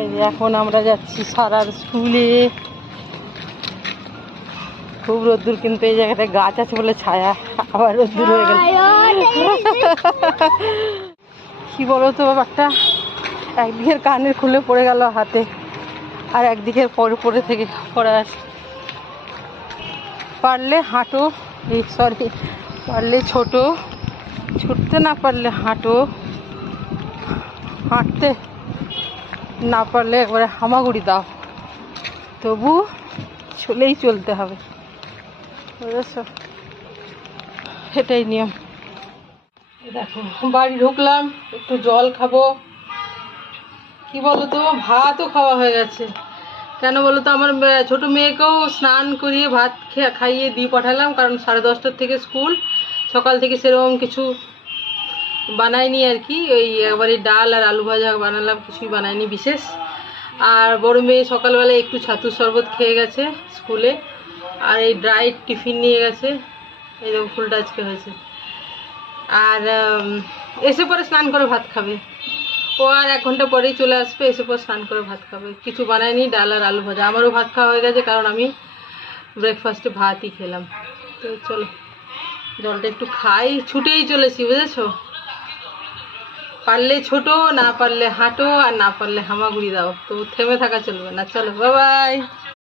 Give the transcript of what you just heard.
এই যে এখন আমরা যাচ্ছি সারার স্কুলে। খুব রোদ্দুর, কিন্তু এই জায়গাটা গাছ আছে বলে ছায়া, আবার রোদ্দুর হয়ে গেল। কি বলো তো ব্যাপারটা, একদিকের কানের খুলে পড়ে গেল হাতে, আর একদিকের পরে থেকে পড়ে আসে। পারলে হাঁটো, এই সরি, পারলে ছোটো, ছুটতে না পারলে হাঁটো, হাঁটতে না পারলে একবারে হামাগুড়ি দাও, তবু চলতে হবে, বুঝেছো? এটাই নিয়ম। দেখো বাড়ি ঢুকলাম, একটু জল খাবো। কি বলো তো, ভাতও খাওয়া হয়ে গেছে। কেন বলো তো, আমার ছোট মেয়েকেও স্নান করিয়ে ভাত খাইয়ে দিয়ে পাঠালাম, কারণ 10:30টার থেকে স্কুল। সকাল থেকে সেরকম কিছু বানাইনি আর কি, ওই একবারে ডাল আর আলু ভাজা বানালাম, কিছুই বানাইনি বিশেষ। আর বড় মেয়ে সকালবেলা একটু ছাতুর শরবত খেয়ে গেছে স্কুলে, আর এই ড্রাই টিফিন নিয়ে গেছে, এই রকম ফুলটা আজকে হয়েছে। আর এসে পরে স্নান করে ভাত খাবে, ও আর 1 ঘন্টা পরেই চলে আসবে, এসে পর স্নান করে ভাত খাবে। কিছু বানায়নি, ডাল আর আলু ভাজা। আমারও ভাত খাওয়া হয়ে গেছে, কারণ আমি ব্রেকফাস্টে ভাতই খেলাম। তো চলো জলটা একটু খাই, ছুটেই চলেছি, বুঝেছো? পারলে ছোটো, না পারলে হাঁটো, আর না পারলে হামাগুড়ি দাও, তো থেমে থাকা চলবে না। চলো বাই বাই।